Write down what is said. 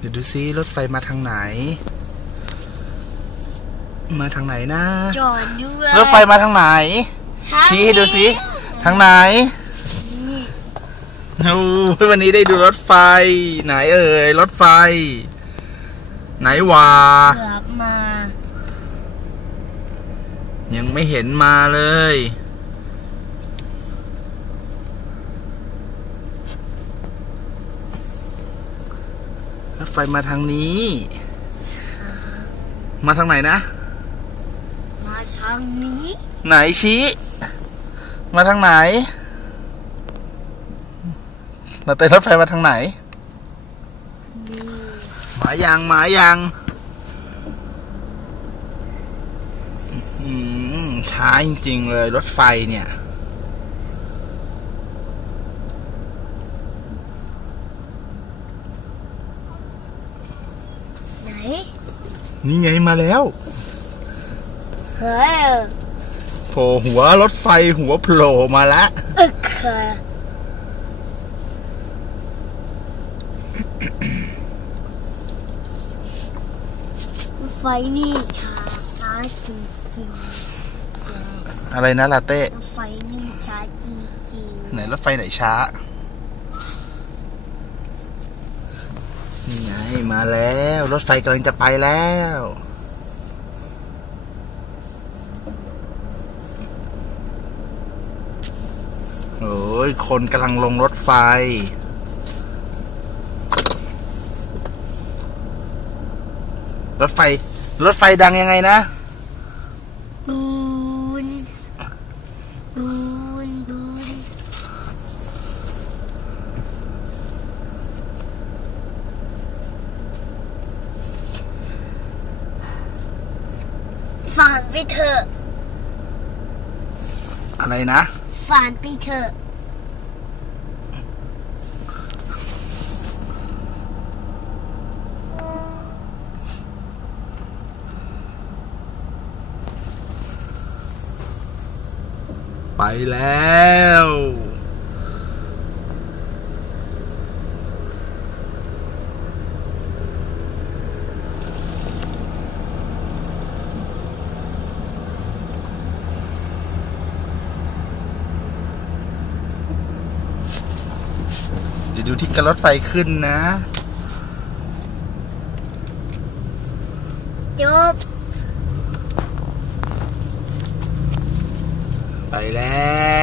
เดี๋ยวดูซิรถไฟมาทางไหน มาทางไหนนะ จอดด้วยรถไฟมาทางไหน ชี้ให้ดูสิทางไหนโอ้ยวันนี้ได้ดูรถไฟ ไหนเอ่ยรถไฟ ไหนวะเกือบมายังไม่เห็นมาเลย รถไฟมาทางนี้ มาทางไหนนะ มาทางนี้ ไหนชี้ มาทางไหนเราเต้นรถไฟมาทางไหนนี่หมายังหมายังอืมช้าจริงๆเลยรถไฟเนี่ย นนี่ไงมาแล้ว เฮ้ยโผล่หัวรถไฟหัวโผล่มาละเออเคยรถไฟนี่ช้าช้าจริงอะไรนะลาเต้ๆรถไฟนี่ช้าจริงไหนรถไฟไหนช้า นี่ไงมาแล้ว รถไฟกำลังจะไปแล้ว โอ้ยคนกำลังลงรถไฟรถไฟ รถไฟดังยังไงนะ ๆดูนดูนดูน ฝันไปเถอะ อะไรนะ ฝันไปเถอะ ไปแล้ว ดี๋ยวดูที่กระรถไฟขึ้นนะ จบ ไปแล้ว